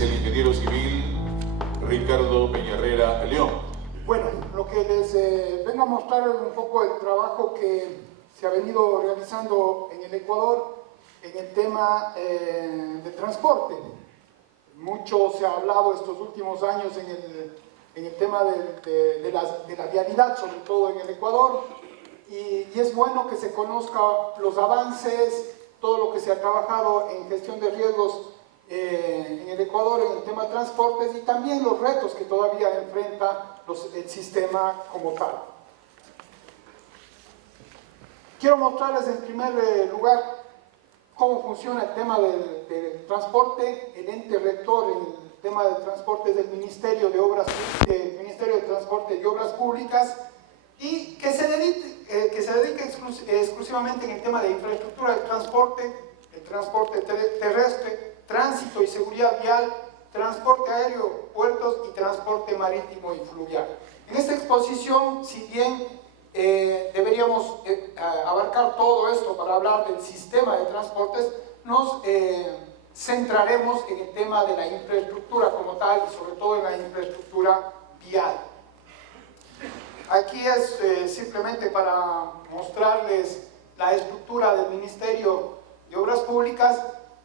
el ingeniero civil Ricardo Peñarrera León. Bueno, lo que les vengo a mostrar es un poco el trabajo que se ha venido realizando en el Ecuador en el tema de transporte. Mucho se ha hablado estos últimos años en el tema de la vialidad, sobre todo en el Ecuador, y es bueno que se conozca los avances, todo lo que se ha trabajado en gestión de riesgos en el Ecuador en el tema de transportes y también los retos que todavía enfrenta el sistema como tal. Quiero mostrarles en primer lugar cómo funciona el tema del transporte. El ente rector en el tema del transporte es el Ministerio de Transporte y Obras Públicas, y que se dedica exclusivamente en el tema de infraestructura del transporte, el transporte terrestre, tránsito y seguridad vial, transporte aéreo, puertos y transporte marítimo y fluvial. En esta exposición, si bien deberíamos abarcar todo esto para hablar del sistema de transportes, nos centraremos en el tema de la infraestructura como tal y sobre todo en la infraestructura vial. Aquí es simplemente para mostrarles la estructura del Ministerio de Obras Públicas,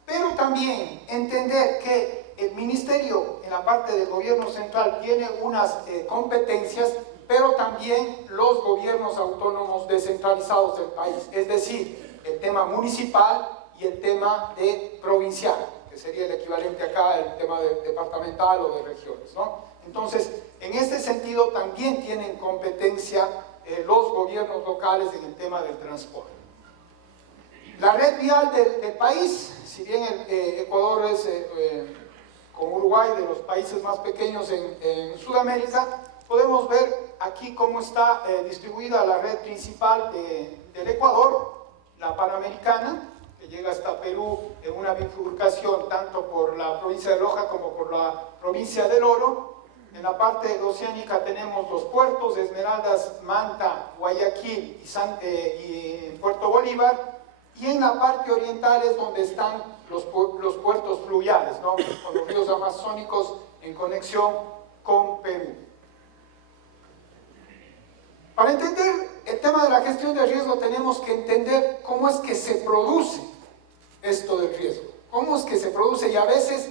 pero también entender que el Ministerio en la parte del gobierno central tiene unas competencias, pero también los gobiernos autónomos descentralizados del país, es decir, el tema municipal y el tema provincial, que sería el equivalente acá, el tema departamental o de regiones, ¿no? Entonces, en este sentido también tienen competencia los gobiernos locales en el tema del transporte. La red vial del país, si bien Ecuador es, con Uruguay, de los países más pequeños en Sudamérica, podemos ver aquí cómo está distribuida la red principal del Ecuador, la Panamericana, que llega hasta Perú en una bifurcación tanto por la provincia de Loja como por la provincia del Oro. En la parte oceánica tenemos los puertos de Esmeraldas, Manta, Guayaquil y Puerto Bolívar, y en la parte oriental es donde están los puertos fluviales, ¿no? Con los ríos amazónicos en conexión con Perú. Para entender el tema de la gestión de riesgo tenemos que entender cómo es que se produce esto del riesgo, cómo es que se produce, y a veces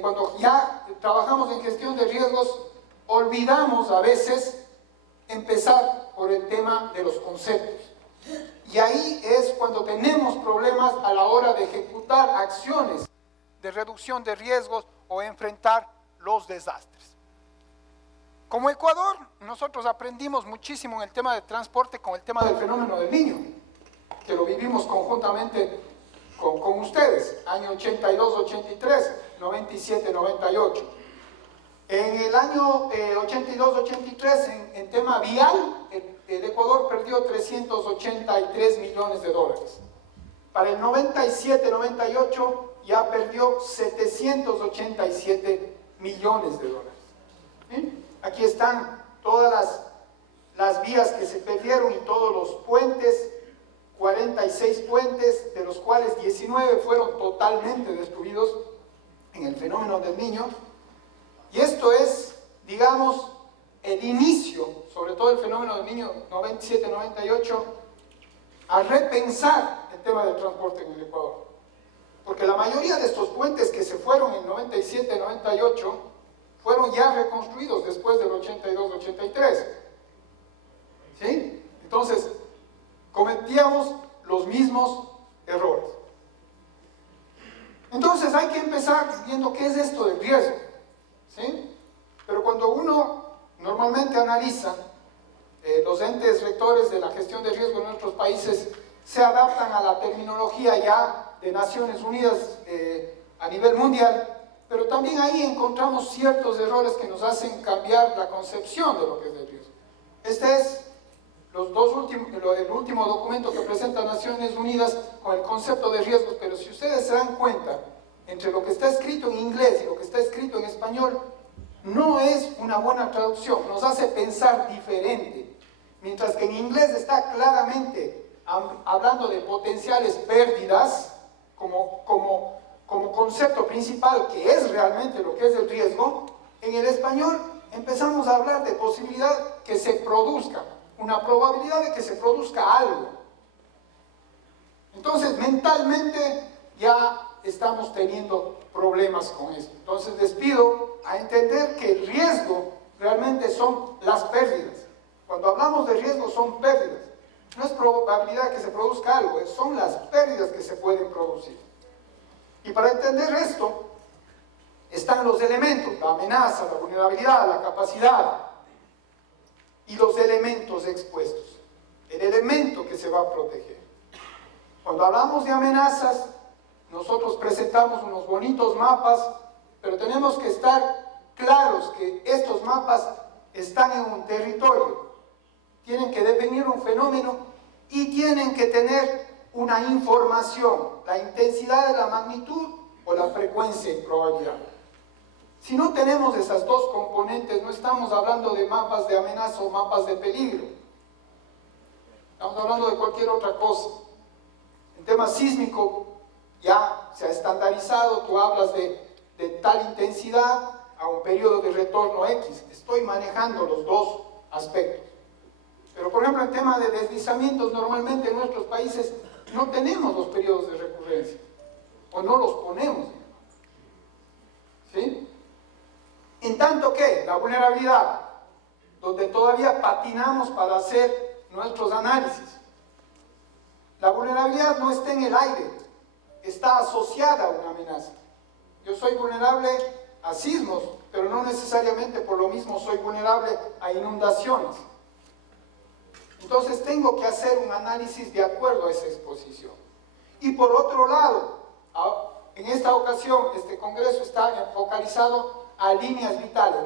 cuando ya trabajamos en gestión de riesgos olvidamos a veces empezar por el tema de los conceptos, y ahí es cuando tenemos problemas a la hora de ejecutar acciones de reducción de riesgos o enfrentar los desastres. Como Ecuador, nosotros aprendimos muchísimo en el tema de transporte con el tema del fenómeno del Niño, que lo vivimos conjuntamente con ustedes, año 82-83, 97-98. En el año 82-83, en tema vial, el Ecuador perdió 383 millones de dólares. Para el 97-98 ya perdió 787 millones de dólares. ¿Sí? Aquí están todas las vías que se perdieron y todos los puentes, 46 puentes, de los cuales 19 fueron totalmente destruidos en el fenómeno del Niño. Y esto es, digamos, el inicio, sobre todo el fenómeno del Niño 97-98, a repensar el tema del transporte en el Ecuador. Porque la mayoría de estos puentes que se fueron en 97-98 fueron ya reconstruidos después del 82-83. ¿Sí? Entonces, cometíamos los mismos errores. Entonces hay que empezar viendo qué es esto del riesgo. ¿Sí? Pero cuando uno normalmente analiza, los entes rectores de la gestión de riesgo en nuestros países se adaptan a la terminología ya de Naciones Unidas a nivel mundial, pero también ahí encontramos ciertos errores que nos hacen cambiar la concepción de lo que es el riesgo. Este es el último documento que presenta Naciones Unidas con el concepto de riesgos, pero si ustedes se dan cuenta, entre lo que está escrito en inglés y lo que está escrito en español, no es una buena traducción, nos hace pensar diferente. Mientras que en inglés está claramente hablando de potenciales pérdidas, como como concepto principal, que es realmente lo que es el riesgo, en el español empezamos a hablar de posibilidad que se produzca, una probabilidad de que se produzca algo. Entonces, mentalmente ya estamos teniendo problemas con esto. Entonces, les pido a entender que el riesgo realmente son las pérdidas. Cuando hablamos de riesgo son pérdidas. No es probabilidad que se produzca algo, son las pérdidas que se pueden producir. Y para entender esto, están los elementos, la amenaza, la vulnerabilidad, la capacidad y los elementos expuestos. El elemento que se va a proteger. Cuando hablamos de amenazas, nosotros presentamos unos bonitos mapas, pero tenemos que estar claros que estos mapas están en un territorio. Tienen que definir un fenómeno y tienen que tener una información, la intensidad de la magnitud o la frecuencia y probabilidad. Si no tenemos esas dos componentes, no estamos hablando de mapas de amenaza o mapas de peligro. Estamos hablando de cualquier otra cosa. En tema sísmico ya se ha estandarizado, tú hablas de tal intensidad a un periodo de retorno X. Estoy manejando los dos aspectos. Pero por ejemplo en tema de deslizamientos, normalmente en nuestros países no tenemos los periodos de recurrencia, o no los ponemos. ¿Sí? En tanto que la vulnerabilidad, donde todavía patinamos para hacer nuestros análisis, la vulnerabilidad no está en el aire, está asociada a una amenaza. Yo soy vulnerable a sismos, pero no necesariamente por lo mismo soy vulnerable a inundaciones. Entonces tengo que hacer un análisis de acuerdo a esa exposición. Y por otro lado, en esta ocasión, este congreso está focalizado a líneas vitales.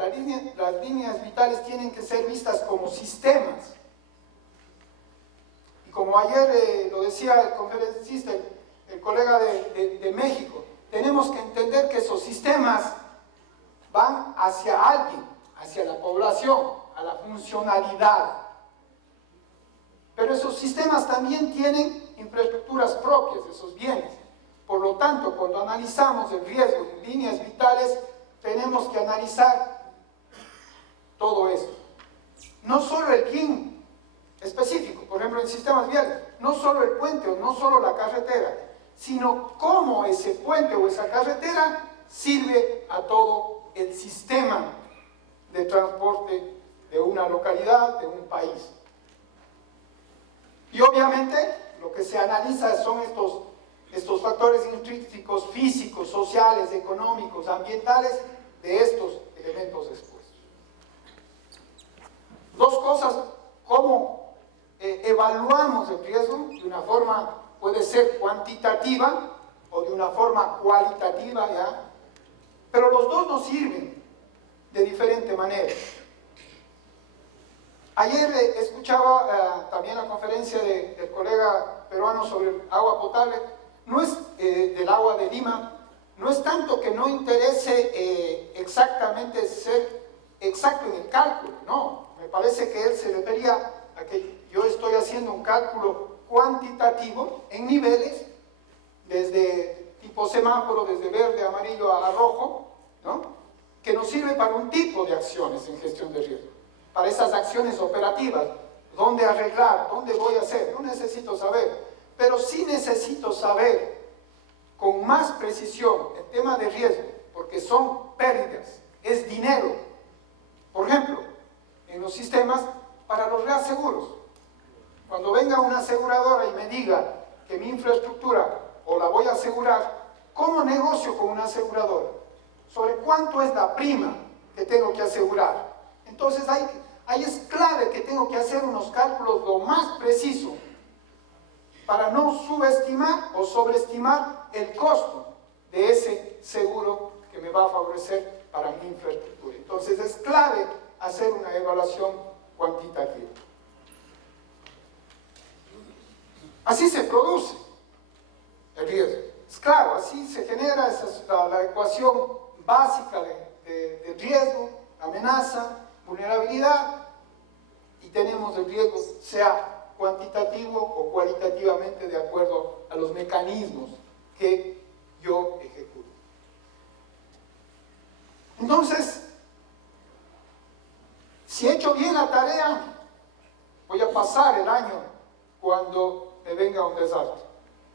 Las líneas vitales tienen que ser vistas como sistemas. Y como ayer lo decía el conferencista, el colega de México, tenemos que entender que esos sistemas van hacia alguien, hacia la población, a la funcionalidad. Pero esos sistemas también tienen infraestructuras propias, esos bienes. Por lo tanto, cuando analizamos el riesgo en líneas vitales, tenemos que analizar todo esto. No solo el bien específico, por ejemplo en sistemas viales, no solo el puente o no solo la carretera, sino cómo ese puente o esa carretera sirve a todo el sistema de transporte de una localidad, de un país. Y obviamente lo que se analiza son estos factores intrínsecos, físicos, sociales, económicos, ambientales de estos elementos expuestos. Dos cosas, cómo evaluamos el riesgo de una forma, puede ser cuantitativa o de una forma cualitativa, ¿ya? Pero los dos nos sirven de diferente manera. Ayer escuchaba también la conferencia del colega peruano sobre el agua potable. No es del agua de Lima, no es tanto que no interese exactamente ser exacto en el cálculo, no. Me parece que él se refería a que yo estoy haciendo un cálculo cuantitativo en niveles, desde tipo semáforo, desde verde, amarillo a rojo, ¿no? Que nos sirve para un tipo de acciones en gestión de riesgo. Para esas acciones operativas, dónde arreglar, dónde voy a hacer, no necesito saber, pero sí necesito saber con más precisión el tema de riesgo, porque son pérdidas, es dinero. Por ejemplo, en los sistemas para los reaseguros, cuando venga una aseguradora y me diga que mi infraestructura o la voy a asegurar, ¿cómo negocio con una aseguradora? ¿Sobre cuánto es la prima que tengo que asegurar? Entonces ahí es clave que tengo que hacer unos cálculos lo más preciso para no subestimar o sobreestimar el costo de ese seguro que me va a favorecer para mi infraestructura. Entonces es clave hacer una evaluación cuantitativa. Así se produce el riesgo. Es claro, así se genera la ecuación básica de riesgo, amenaza, vulnerabilidad, y tenemos el riesgo sea cuantitativo o cualitativamente de acuerdo a los mecanismos que yo ejecuto. Entonces, si he hecho bien la tarea, voy a pasar el año cuando me venga un desastre.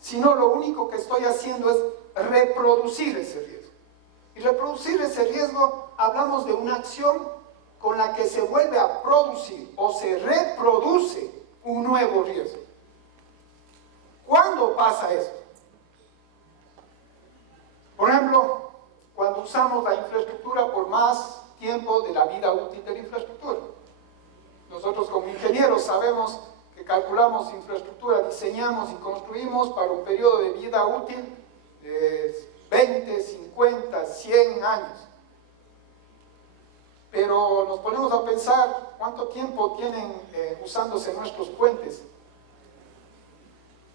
Si no, lo único que estoy haciendo es reproducir ese riesgo. Y reproducir ese riesgo, hablamos de una acción con la que se vuelve a producir o se reproduce un nuevo riesgo. ¿Cuándo pasa eso? Por ejemplo, cuando usamos la infraestructura por más tiempo de la vida útil de la infraestructura. Nosotros como ingenieros sabemos que calculamos infraestructura, diseñamos y construimos para un periodo de vida útil de 20, 50, 100 años. Pero nos ponemos a pensar cuánto tiempo tienen usándose nuestros puentes,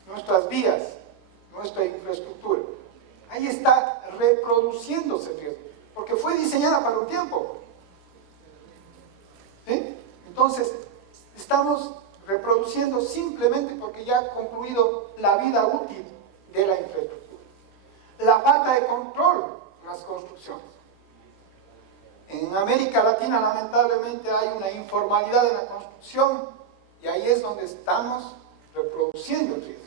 nuestras vías, nuestra infraestructura. Ahí está reproduciéndose el riesgo, porque fue diseñada para un tiempo. ¿Sí? Entonces, estamos reproduciendo simplemente porque ya ha concluido la vida útil de la infraestructura. La falta de control en las construcciones. En América Latina, lamentablemente, hay una informalidad en la construcción y ahí es donde estamos reproduciendo el riesgo.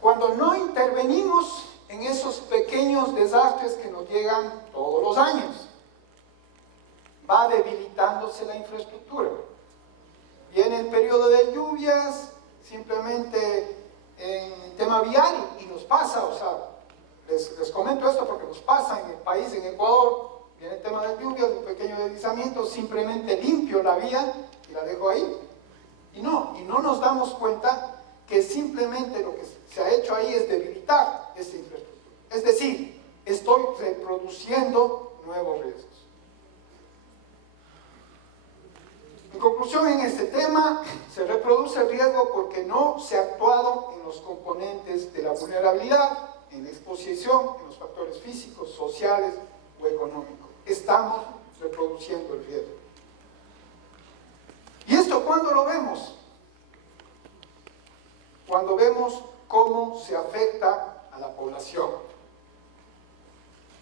Cuando no intervenimos en esos pequeños desastres que nos llegan todos los años, va debilitándose la infraestructura. Viene el periodo de lluvias, simplemente en tema vial, y nos pasa, o sea, les comento esto porque nos pasa en el país, en Ecuador, viene el tema de lluvias, un pequeño deslizamiento, simplemente limpio la vía y la dejo ahí. Y no nos damos cuenta que simplemente lo que se ha hecho ahí es debilitar esta infraestructura. Es decir, estoy reproduciendo nuevos riesgos. En conclusión, en este tema, se reproduce el riesgo porque no se ha actuado en los componentes de la vulnerabilidad, en la exposición, en los factores físicos, sociales o económicos. Estamos reproduciendo el riesgo. ¿Y esto cuándo lo vemos? Cuando vemos cómo se afecta a la población.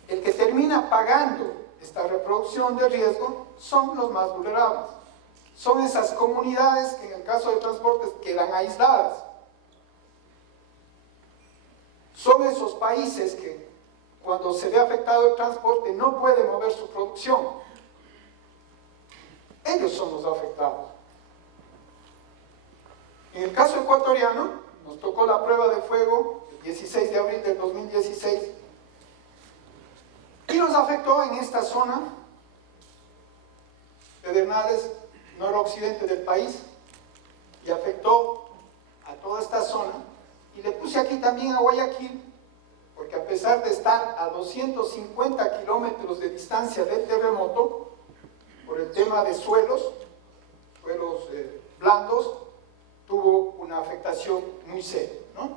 El que termina pagando esta reproducción de riesgo son los más vulnerables. Son esas comunidades que en el caso de transportes quedan aisladas. Son esos países que cuando se ve afectado el transporte no pueden mover su producción. Ellos son los afectados. En el caso ecuatoriano, nos tocó la prueba de fuego el 16 de abril del 2016 y nos afectó en esta zona, Pedernales, noroccidente del país, y afectó a toda esta zona. Y le puse aquí también a Guayaquil, porque a pesar de estar a 250 kilómetros de distancia del terremoto, por el tema de suelos blandos, tuvo una afectación muy seria, ¿no?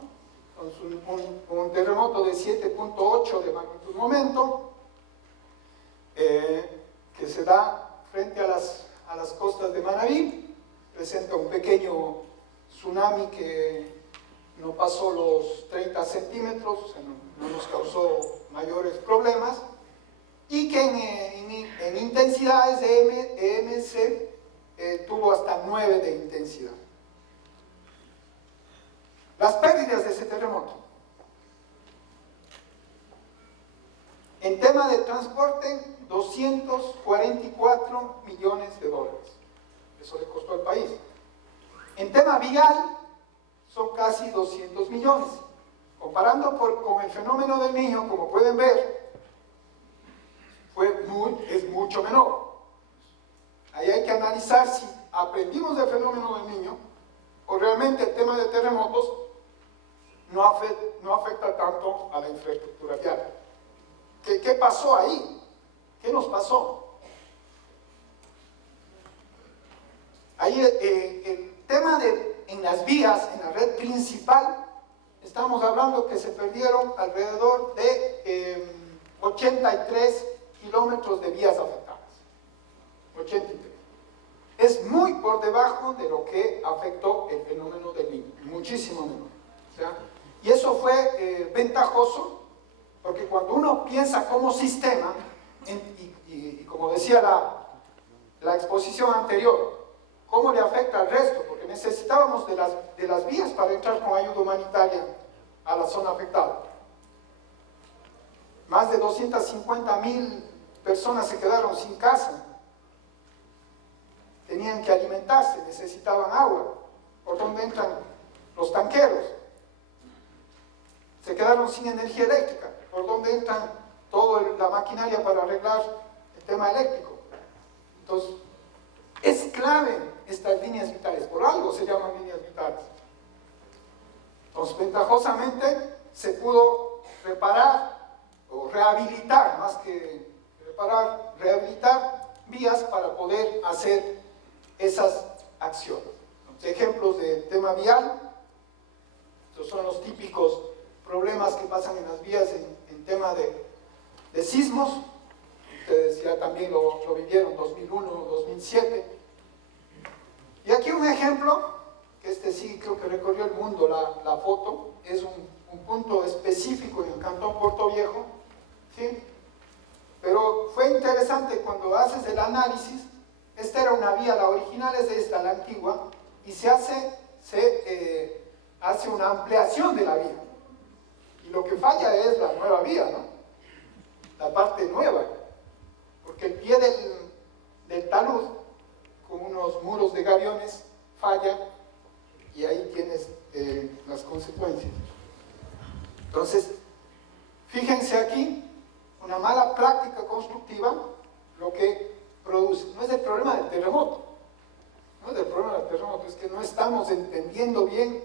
Entonces, un terremoto de 7.8 de magnitud momento, que se da frente a las costas de Manabí, presenta un pequeño tsunami que no pasó los 30 centímetros, o sea, no nos causó mayores problemas, y que en intensidades de EMC tuvo hasta 9 de intensidad. Las pérdidas de ese terremoto. En tema de transporte, 244 millones de dólares. Eso le costó al país. En tema vial, son casi 200 millones. Comparando con el fenómeno del Niño, como pueden ver, es mucho menor. Ahí hay que analizar si aprendimos del fenómeno del Niño o realmente el tema de terremotos no afecta tanto a la infraestructura vial. ¿Qué pasó ahí? ¿Qué nos pasó? Ahí el tema en las vías, en la red principal, estamos hablando que se perdieron alrededor de 83 kilómetros de vías afectadas. 83. Es muy por debajo de lo que afectó el fenómeno del Niño, muchísimo menor. ¿Sí? Y eso fue ventajoso Porque cuando uno piensa como sistema, y como decía la exposición anterior, ¿cómo le afecta al resto? Porque necesitábamos de las vías para entrar con ayuda humanitaria a la zona afectada. Más de 250.000 personas se quedaron sin casa. Tenían que alimentarse, necesitaban agua. ¿Por dónde entran los tanqueros? Se quedaron sin energía eléctrica. ¿Por dónde entran toda la maquinaria para arreglar el tema eléctrico? Entonces, es clave estas líneas vitales. Por algo se llaman líneas vitales. Entonces, ventajosamente, se pudo reparar o rehabilitar, más que reparar, rehabilitar vías para poder hacer esas acciones. Ejemplos de tema vial, estos son los típicos problemas que pasan en las vías en tema de sismos. Ustedes ya también lo vivieron, 2001, 2007. Y aquí un ejemplo, que este sí creo que recorrió el mundo la foto, es un punto específico en el cantón Puerto Viejo, ¿sí? Pero fue interesante cuando haces el análisis. Esta era una vía, la original es esta, la antigua, y se hace una ampliación de la vía. Y lo que falla es la nueva vía, ¿no? La parte nueva. Porque el pie del talud, con unos muros de gaviones, falla, y ahí tienes las consecuencias. Entonces, fíjense aquí, una mala práctica constructiva, lo que produce. No es el problema del terremoto, no es el problema del terremoto, es que no estamos entendiendo bien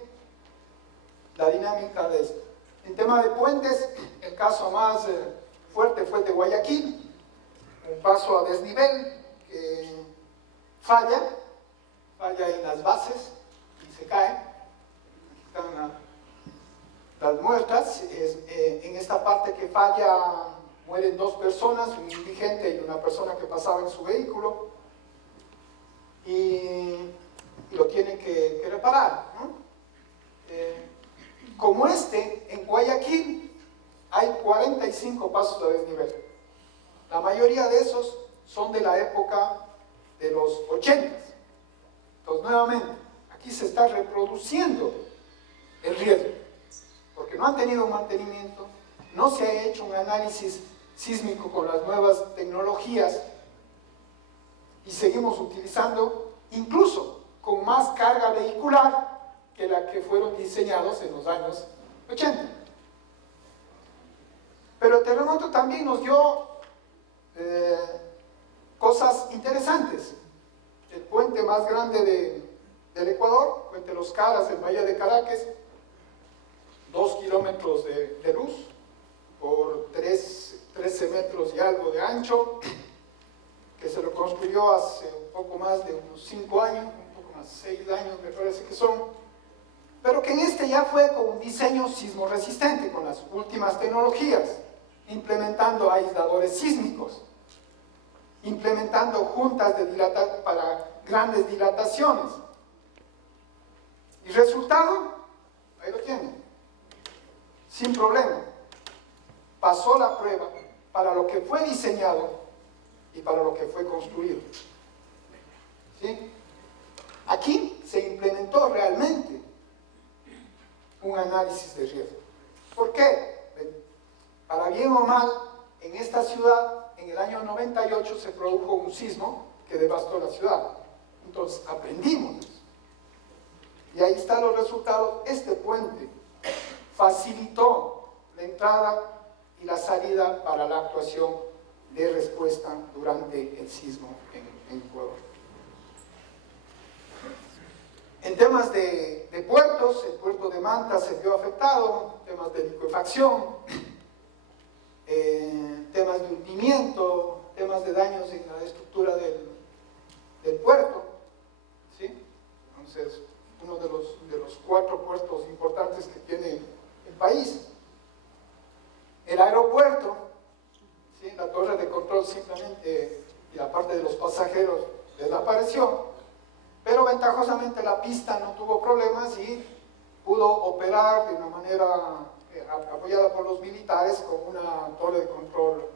la dinámica de esto. En tema de puentes, el caso más fuerte fue el de Guayaquil, un paso a desnivel que falla en las bases y se cae. Aquí están las muestras. En esta parte que falla mueren 2 personas, un indigente y una persona que pasaba en su vehículo, y lo tienen que reparar, ¿no? Como en Guayaquil hay 45 pasos a desnivel. La mayoría de esos son de la época de los 80. Entonces, nuevamente, aquí se está reproduciendo el riesgo, porque no han tenido un mantenimiento, no se ha hecho un análisis sísmico con las nuevas tecnologías, y seguimos utilizando, incluso con más carga vehicular que la que fueron diseñados en los años 80. Pero el terremoto también nos dio cosas interesantes. El puente más grande del Ecuador, Puente Los Caras, en Bahía de Caracas, 2 kilómetros de luz por 13 metros y algo de ancho, que se lo construyó hace un poco más de unos 5 años, un poco más, 6 años me parece que son, pero que en este ya fue con un diseño sismo resistente, con las últimas tecnologías, implementando aisladores sísmicos, implementando juntas para grandes dilataciones. Y resultado, ahí lo tienen, sin problema. Pasó la prueba para lo que fue diseñado y para lo que fue construido. ¿Sí? Aquí se implementó realmente un análisis de riesgo. ¿Por qué? Para bien o mal, en esta ciudad, en el año 98 se produjo un sismo que devastó la ciudad. Entonces aprendimos eso. Y ahí están los resultados. Este puente facilitó la entrada y la salida para la actuación de respuesta durante el sismo en Ecuador. En temas de puertos, el puerto de Manta se vio afectado, temas de liquefacción, temas de hundimiento, temas de daños en la estructura del puerto, ¿sí? Entonces, uno de los 4 puertos importantes que tiene el país. El aeropuerto, ¿sí? La torre de control simplemente y la parte de los pasajeros desapareció, pero ventajosamente la pista no tuvo problemas y pudo operar de una manera apoyada por los militares con una torre de control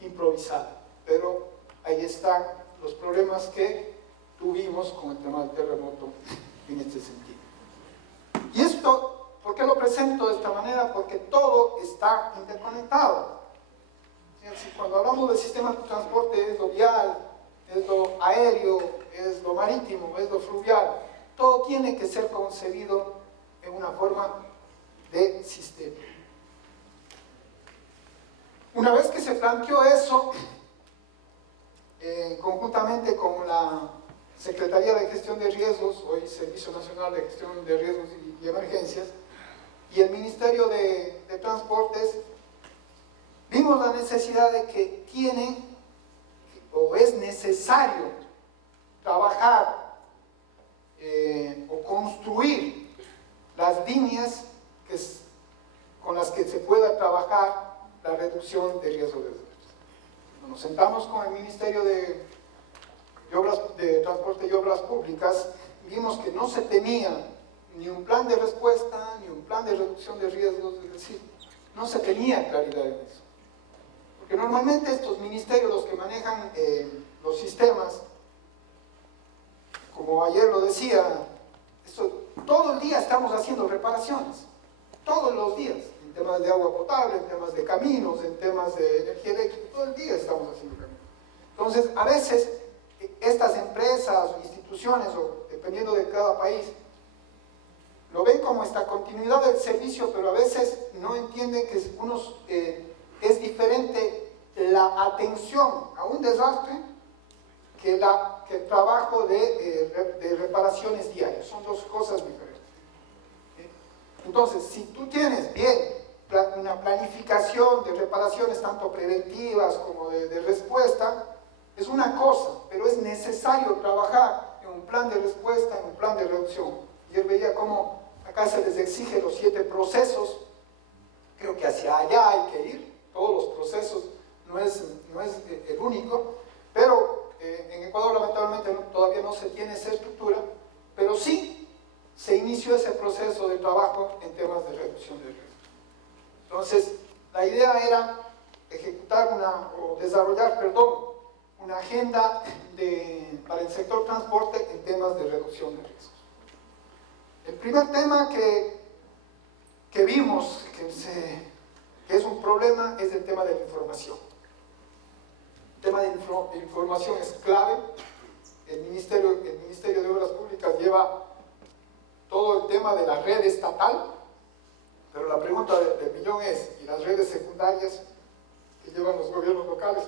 improvisada. Pero ahí están los problemas que tuvimos con el tema del terremoto en este sentido. Y esto, ¿por qué lo presento de esta manera? Porque todo está interconectado. Cuando hablamos del sistema de transporte, es lo vial, es lo aéreo, es lo marítimo, es lo fluvial. Todo tiene que ser concebido en una forma de sistema. Una vez que se planteó eso, conjuntamente con la Secretaría de Gestión de Riesgos, hoy Servicio Nacional de Gestión de Riesgos y Emergencias, y el Ministerio de Transportes, vimos la necesidad de que es necesario trabajar o construir las líneas con las que se pueda trabajar la reducción de riesgo de desastres. Nos sentamos con el Ministerio de Transporte y Obras Públicas, vimos que no se tenía ni un plan de respuesta, ni un plan de reducción de riesgos, es decir, no se tenía claridad en eso. Porque normalmente estos ministerios, los que manejan los sistemas, como ayer lo decía, todo el día estamos haciendo reparaciones, todos los días, en temas de agua potable, en temas de caminos, en temas de energía eléctrica, todo el día estamos haciendo caminos. Entonces, a veces, estas empresas o instituciones, o dependiendo de cada país, lo ven como esta continuidad del servicio, pero a veces no entienden que es diferente la atención a un desastre que el trabajo de reparaciones diarias. Son dos cosas diferentes. Entonces, si tú tienes bien una planificación de reparaciones tanto preventivas como de respuesta, es una cosa, pero es necesario trabajar en un plan de respuesta, en un plan de reducción. Yo veía cómo acá se les exige los 7 procesos, creo que hacia allá hay que ir, todos los procesos, no es el único, pero en Ecuador lamentablemente todavía no se tiene esa estructura, pero sí se inició ese proceso de trabajo en temas de reducción de riesgo. Entonces, la idea era desarrollar una agenda para el sector transporte en temas de reducción de riesgos. El primer tema que vimos que es un problema es el tema de la información. El tema de información es clave. El Ministerio de Obras Públicas lleva todo el tema de la red estatal, pero la pregunta del millón es, ¿y las redes secundarias que llevan los gobiernos locales?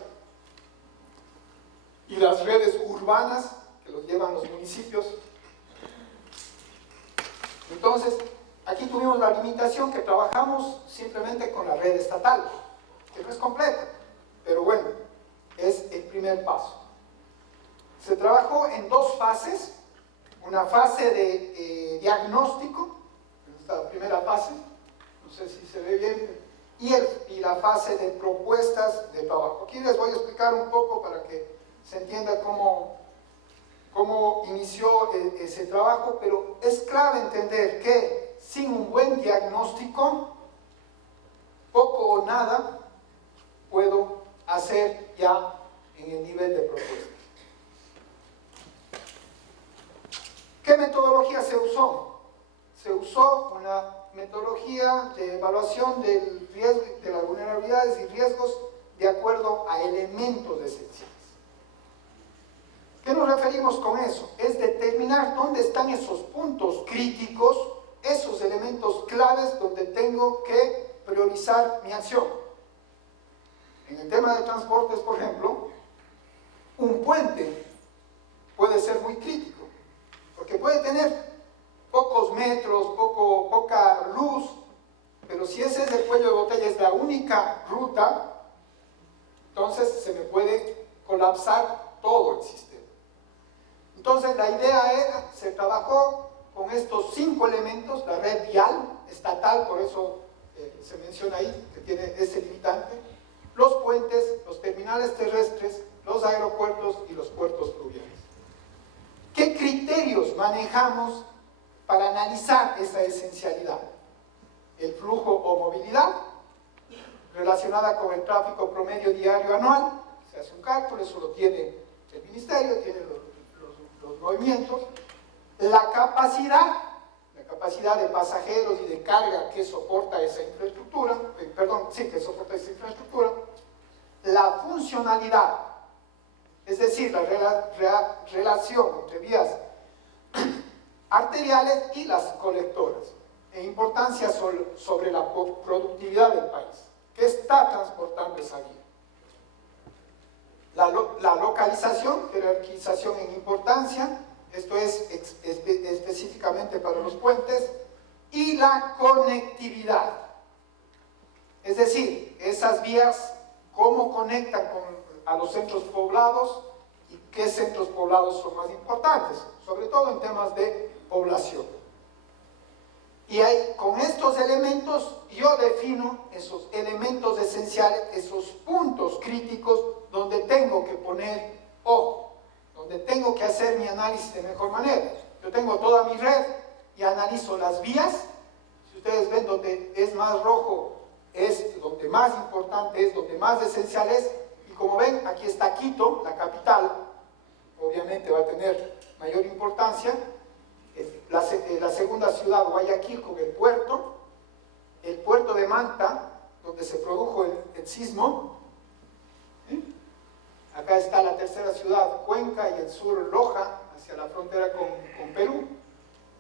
¿Y las redes urbanas que los llevan los municipios? Entonces, aquí tuvimos la limitación que trabajamos simplemente con la red estatal, que no es completa, pero bueno, es el primer paso. Se trabajó en 2 fases, una fase de diagnóstico, esta primera fase, no sé si se ve bien, y la fase de propuestas de trabajo. Aquí les voy a explicar un poco para que se entienda cómo inició ese trabajo, pero es clave entender que sin un buen diagnóstico, poco o nada puedo hacer ya en el nivel de propuestas. ¿Qué metodología se usó? Se usó una metodología de evaluación del riesgo, de las vulnerabilidades y riesgos de acuerdo a elementos esenciales. ¿Qué nos referimos con eso? Es determinar dónde están esos puntos críticos, esos elementos claves donde tengo que priorizar mi acción. En el tema de transportes, por ejemplo, un puente puede ser muy crítico, porque puede tener pocos metros, poca luz, pero si ese es el cuello de botella, es la única ruta, entonces se me puede colapsar todo el sistema. Entonces la idea se trabajó con estos 5 elementos, la red vial estatal, por eso se menciona ahí que tiene ese limitante, los puentes, los terminales terrestres, los aeropuertos y los puertos fluviales. ¿Qué criterios manejamos para analizar esa esencialidad? el flujo o movilidad relacionada con el tráfico promedio diario anual. Se hace un cálculo, eso lo tiene el ministerio, tiene los movimientos. La capacidad de pasajeros y de carga que soporta esa infraestructura, que soporta esa infraestructura. La funcionalidad, es decir, la relación entre vías arteriales y las colectoras, e importancia sobre la productividad del país, que está transportando esa vía. La localización, jerarquización en importancia, esto es específicamente para los puentes, y la conectividad, es decir, esas vías, cómo conectan a los centros poblados y qué centros poblados son más importantes, sobre todo en temas de población. Y con estos elementos yo defino esos elementos esenciales, esos puntos críticos donde tengo que poner ojo, donde tengo que hacer mi análisis de mejor manera. Yo tengo toda mi red y analizo las vías. Si ustedes ven donde es más rojo, es donde más importante es, donde más esencial es. Y como ven, aquí está Quito, la capital, obviamente va a tener mayor importancia. La segunda ciudad, Guayaquil, con el puerto de Manta, donde se produjo el sismo. Acá está la tercera ciudad, Cuenca, y el sur, Loja, hacia la frontera con Perú.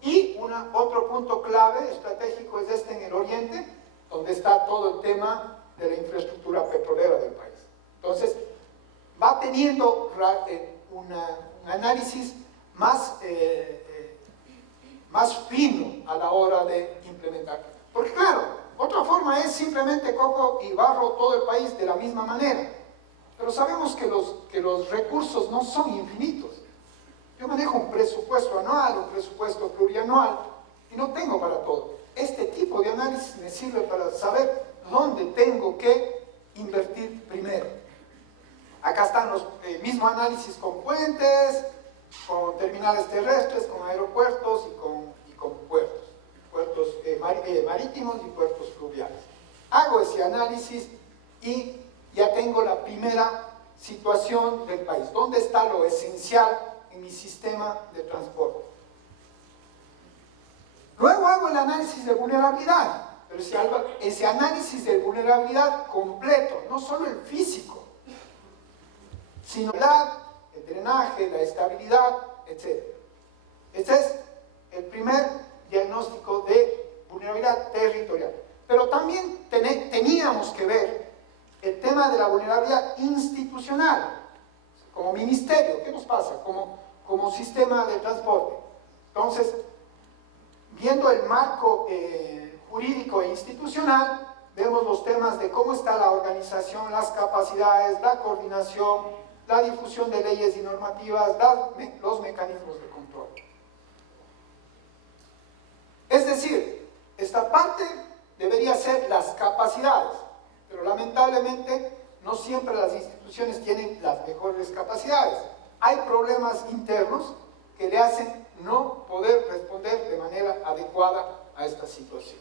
Y otro punto clave estratégico es este en el oriente, donde está todo el tema de la infraestructura petrolera del país. Entonces, va teniendo un análisis más fino a la hora de implementar. Porque claro, otra forma es simplemente cojo y barro todo el país de la misma manera. Pero sabemos que los recursos no son infinitos. Yo manejo un presupuesto anual, un presupuesto plurianual, y no tengo para todo. Este tipo de análisis me sirve para saber dónde tengo que invertir primero. Acá están los mismos análisis con puentes, con terminales terrestres, con aeropuertos y con puertos marítimos y puertos fluviales. Hago ese análisis y ya tengo la primera situación del país. ¿Dónde está lo esencial en mi sistema de transporte? Luego hago el análisis de vulnerabilidad, pero ese análisis de vulnerabilidad completo, no solo el físico, sino el drenaje, la estabilidad, etc. Este es el primer diagnóstico de vulnerabilidad territorial. Pero también teníamos que ver el tema de la vulnerabilidad institucional, como ministerio. ¿Qué nos pasa como sistema de transporte? Entonces, viendo el marco jurídico e institucional, vemos los temas de cómo está la organización, las capacidades, la coordinación, la difusión de leyes y normativas, los mecanismos de control. Es decir, esta parte debería ser las capacidades, pero lamentablemente no siempre las instituciones tienen las mejores capacidades. Hay problemas internos que le hacen no poder responder de manera adecuada a estas situaciones.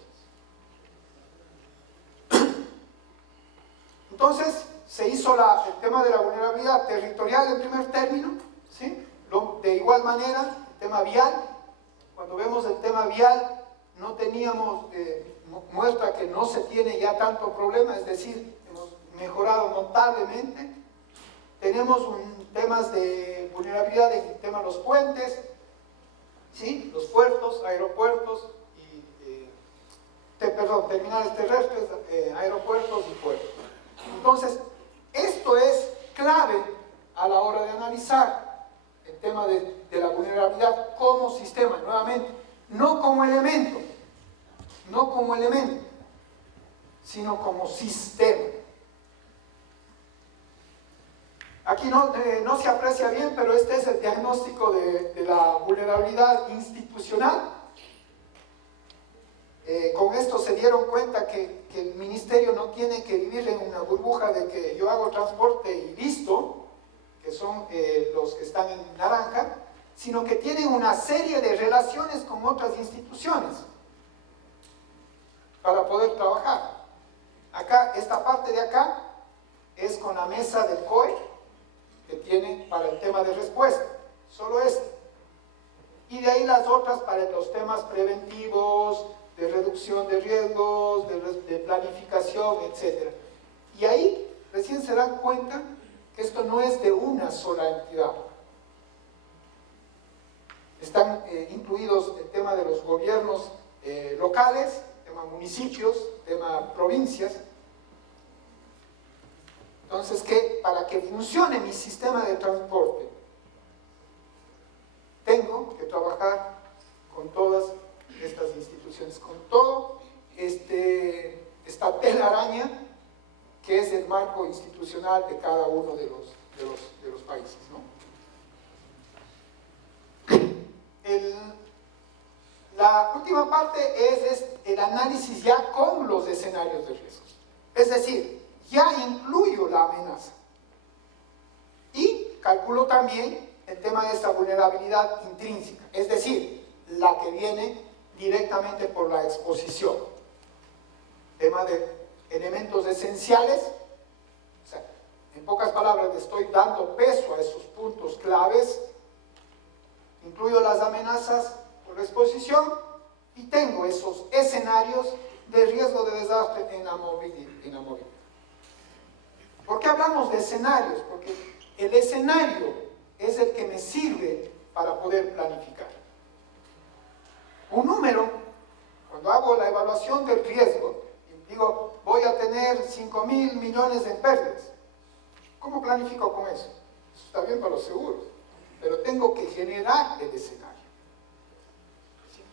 Entonces, se hizo el tema de la vulnerabilidad territorial en primer término, ¿sí? De igual manera, el tema vial. Cuando vemos el tema vial, no teníamos, muestra que no se tiene ya tanto problema, es decir, hemos mejorado notablemente. Tenemos temas de vulnerabilidad en el tema de los puentes, ¿sí? Los puertos, aeropuertos y terminales terrestres, aeropuertos y puertos. Entonces, esto es clave a la hora de analizar el tema de la vulnerabilidad como sistema, nuevamente, no como elemento, sino como sistema. Aquí no se aprecia bien, pero este es el diagnóstico de la vulnerabilidad institucional. Con esto se dieron cuenta que el ministerio no tiene que vivir en una burbuja de que yo hago transporte y listo, que son los que están en naranja, sino que tienen una serie de relaciones con otras instituciones. para poder trabajar. Acá, esta parte de acá, es con la mesa del COE, que tiene para el tema de respuesta, solo este. Y de ahí las otras para los temas preventivos, de reducción de riesgos, de planificación, etc. Y ahí recién se dan cuenta que esto no es de una sola entidad. Están incluidos el tema de los gobiernos locales, tema municipios, tema provincias. Entonces, para que funcione mi sistema de transporte, tengo que trabajar con todas estas instituciones, con todo esta telaraña que es el marco institucional de cada uno de los países, ¿no? La última parte es el análisis ya con los escenarios de riesgos. Es decir, ya incluyo la amenaza. Y calculo también el tema de esta vulnerabilidad intrínseca, es decir, la que viene directamente por la exposición. Tema de elementos esenciales, o sea, en pocas palabras le estoy dando peso a esos puntos claves, incluyo las amenazas por la exposición y tengo esos escenarios de riesgo de desastre en la movilidad. ¿Por qué hablamos de escenarios? Porque el escenario es el que me sirve para poder planificar. Un número, cuando hago la evaluación del riesgo, digo, voy a tener 5.000 millones en pérdidas. ¿Cómo planifico con eso? Eso está bien para los seguros, pero tengo que generar el escenario.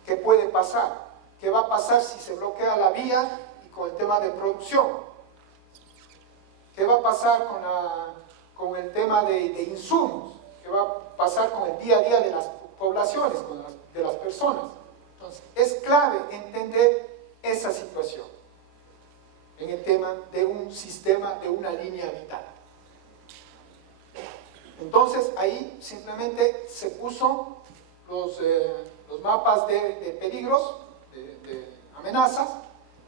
¿Qué puede pasar? ¿Qué va a pasar si se bloquea la vía y con el tema de producción? ¿Qué va a pasar con el tema de insumos? ¿Qué va a pasar con el día a día de las poblaciones, de las personas? Entonces, es clave entender esa situación en el tema de un sistema, de una línea vital. Entonces, ahí simplemente se puso los mapas de peligros, de amenazas,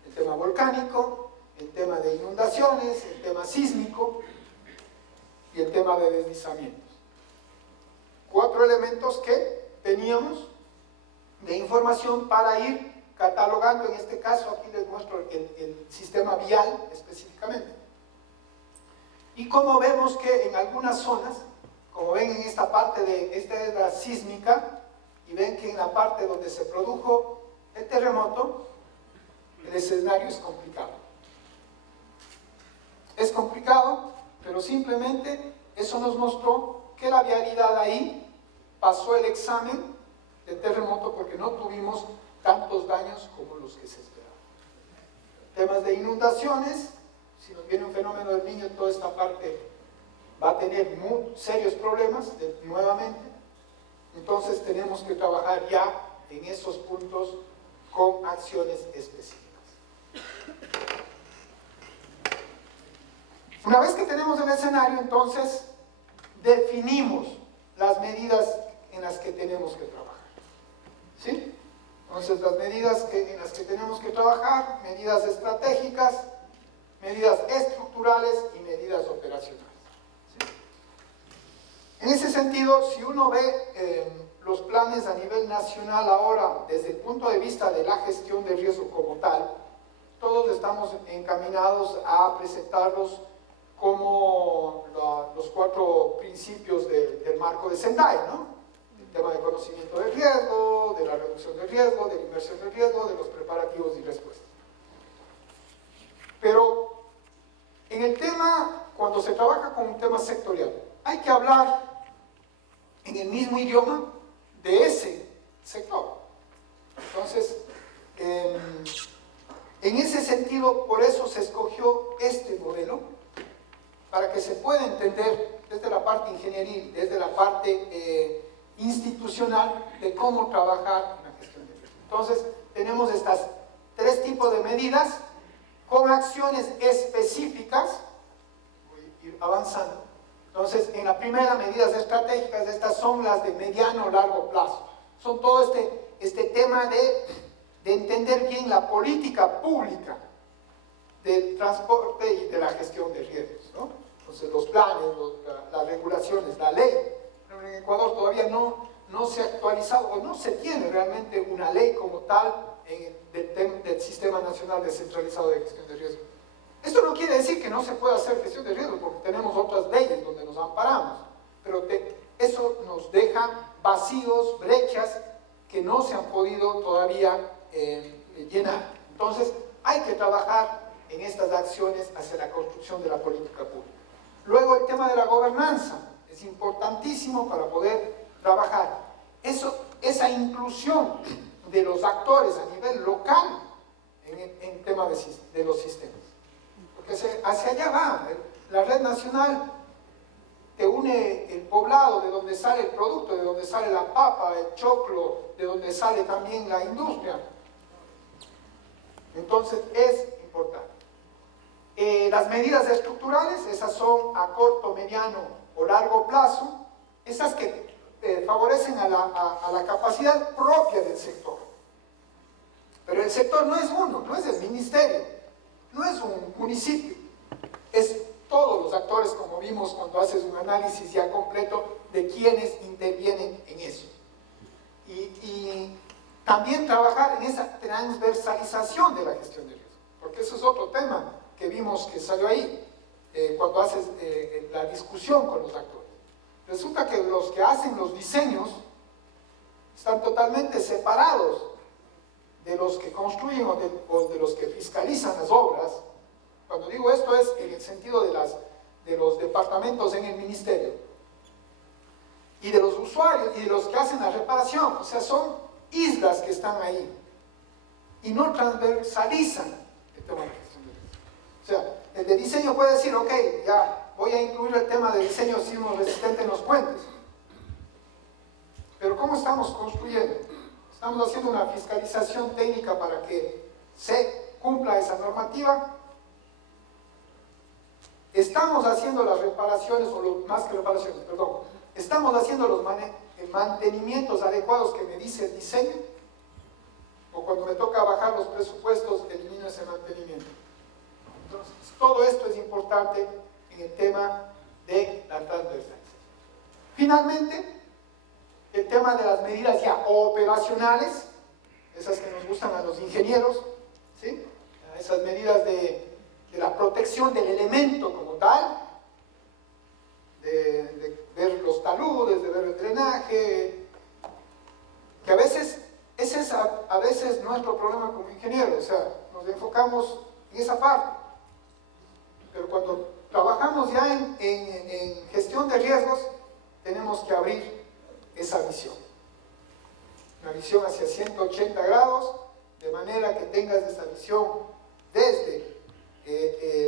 el tema volcánico, el tema de inundaciones, el tema sísmico y el tema de deslizamientos. 4 elementos que teníamos de información para ir catalogando. En este caso aquí les muestro el sistema vial específicamente. Y como vemos que en algunas zonas, como ven en esta parte esta es la sísmica, y ven que en la parte donde se produjo el terremoto, el escenario es complicado. Es complicado, pero simplemente eso nos mostró que la vialidad ahí pasó el examen del terremoto porque no tuvimos tantos daños como los que se esperaban. Temas de inundaciones, si nos viene un fenómeno del Niño, toda esta parte va a tener muy serios problemas nuevamente. Entonces tenemos que trabajar ya en esos puntos con acciones específicas. Una vez que tenemos el escenario, entonces definimos las medidas en las que tenemos que trabajar. ¿Sí? Entonces las medidas en las que tenemos que trabajar, medidas estratégicas, medidas estructurales y medidas operacionales. ¿Sí? En ese sentido, si uno ve los planes a nivel nacional ahora, desde el punto de vista de la gestión de riesgo como tal, todos estamos encaminados a presentarlos como los 4 principios del marco de Sendai, ¿no? El tema de conocimiento del riesgo, de la reducción del riesgo, de la inversión del riesgo, de los preparativos y respuestas. Pero en el tema, cuando se trabaja con un tema sectorial, hay que hablar en el mismo idioma de ese sector. Entonces, en ese sentido, por eso se escogió este modelo, para que se pueda entender desde la parte ingenieril, desde la parte institucional, de cómo trabajar en la gestión de riesgo. Entonces, tenemos estas 3 tipos de medidas con acciones específicas. Voy a ir avanzando. Entonces, en la primera, medidas estratégicas, estas son las de mediano o largo plazo. Son todo este tema de de entender bien la política pública del transporte y de la gestión de riesgos, ¿no? Entonces los planes, las regulaciones, la ley. Pero en Ecuador todavía no se ha actualizado o no se tiene realmente una ley como tal del Sistema Nacional Descentralizado de Gestión de Riesgos. Esto no quiere decir que no se pueda hacer gestión de riesgos, porque tenemos otras leyes donde nos amparamos, pero eso nos deja vacíos, brechas que no se han podido todavía llenar. Entonces hay que trabajar en estas acciones hacia la construcción de la política pública. Luego el tema de la gobernanza es importantísimo para poder trabajar. Esa inclusión de los actores a nivel local en tema de los sistemas. Porque hacia allá va. La red nacional te une el poblado, de donde sale el producto, de donde sale la papa, el choclo, de donde sale también la industria. Entonces es importante. Las medidas estructurales, esas son a corto, mediano o largo plazo, esas que favorecen a la capacidad propia del sector. Pero el sector no es uno, no es el ministerio, no es un municipio, es todos los actores, como vimos cuando haces un análisis ya completo de quienes intervienen en eso. Y también trabajar en esa transversalización de la gestión de riesgo, porque eso es otro tema que vimos que salió ahí, cuando haces la discusión con los actores. Resulta que los que hacen los diseños están totalmente separados de los que construyen o de los que fiscalizan las obras. Cuando digo esto es en el sentido de los departamentos en el ministerio y de los usuarios y de los que hacen la reparación. O sea, son islas que están ahí y no transversalizan el tema de la gestión de riesgo. O sea, el de diseño puede decir, ok, ya voy a incluir el tema de diseño sismo resistente en los puentes. Pero ¿cómo estamos construyendo? Estamos haciendo una fiscalización técnica para que se cumpla esa normativa. Estamos haciendo las reparaciones, más que reparaciones, perdón, estamos haciendo los mantenimientos adecuados que me dice el diseño, o cuando me toca bajar los presupuestos, elimino ese mantenimiento. Entonces, todo esto es importante en el tema de la transversalización. Finalmente, el tema de las medidas ya operacionales, esas que nos gustan a los ingenieros, ¿sí? Esas medidas de la protección del elemento como tal, de ver los taludes, de ver el drenaje, que a veces, ese es a veces nuestro problema como ingenieros, o sea, nos enfocamos en esa parte, pero cuando trabajamos ya en gestión de riesgos, tenemos que abrir esa visión, una visión hacia 180 grados, de manera que tengas esa visión desde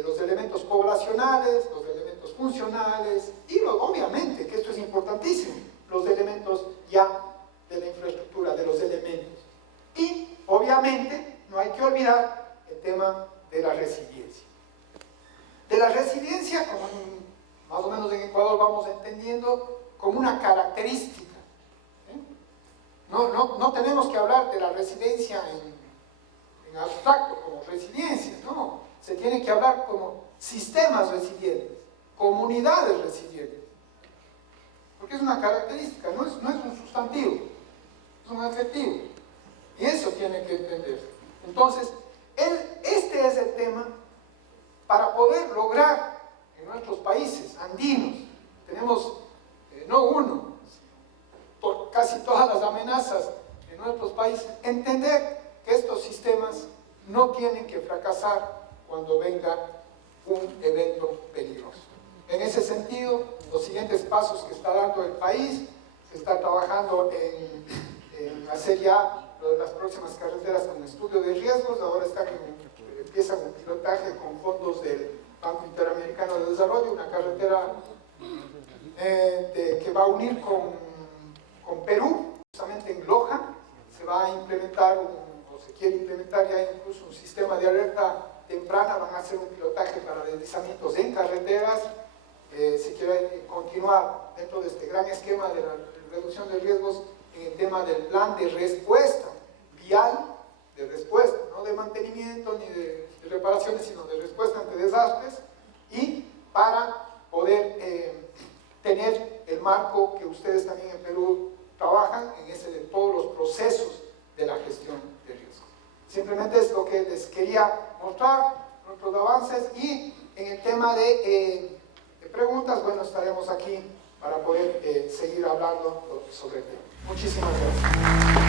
los elementos poblacionales, los elementos funcionales y obviamente, que esto es importantísimo, los elementos ya de la infraestructura, de los elementos. Y obviamente no hay que olvidar el tema de la resiliencia. De la resiliencia, como más o menos en Ecuador vamos entendiendo, como una característica. No tenemos que hablar de la resiliencia en abstracto, como resiliencia, no. Se tiene que hablar como sistemas resilientes, comunidades resilientes. Porque es una característica, no es un sustantivo, es un adjetivo. Y eso tiene que entenderse. Entonces, este es el tema para poder lograr en nuestros países andinos, tenemos no uno, por casi todas las amenazas en nuestros países, entender que estos sistemas no tienen que fracasar cuando venga un evento peligroso. En ese sentido, los siguientes pasos que está dando el país, se está trabajando en hacer ya las próximas carreteras con estudio de riesgos, ahora empiezan un pilotaje con fondos del Banco Interamericano de Desarrollo, una carretera que va a unir con Perú, justamente en Loja, se va a implementar, o se quiere implementar ya incluso un sistema de alerta temprana, van a hacer un pilotaje para deslizamientos en carreteras, se quiere continuar dentro de este gran esquema de la reducción de riesgos en el tema del plan de respuesta vial, de respuesta, no de mantenimiento ni de reparaciones, sino de respuesta ante desastres, y para poder tener el marco que ustedes también en Perú trabajan en ese de todos los procesos de la gestión de riesgo. Simplemente es lo que les quería mostrar, nuestros avances, y en el tema de preguntas, bueno, estaremos aquí para poder seguir hablando sobre el tema. Muchísimas gracias.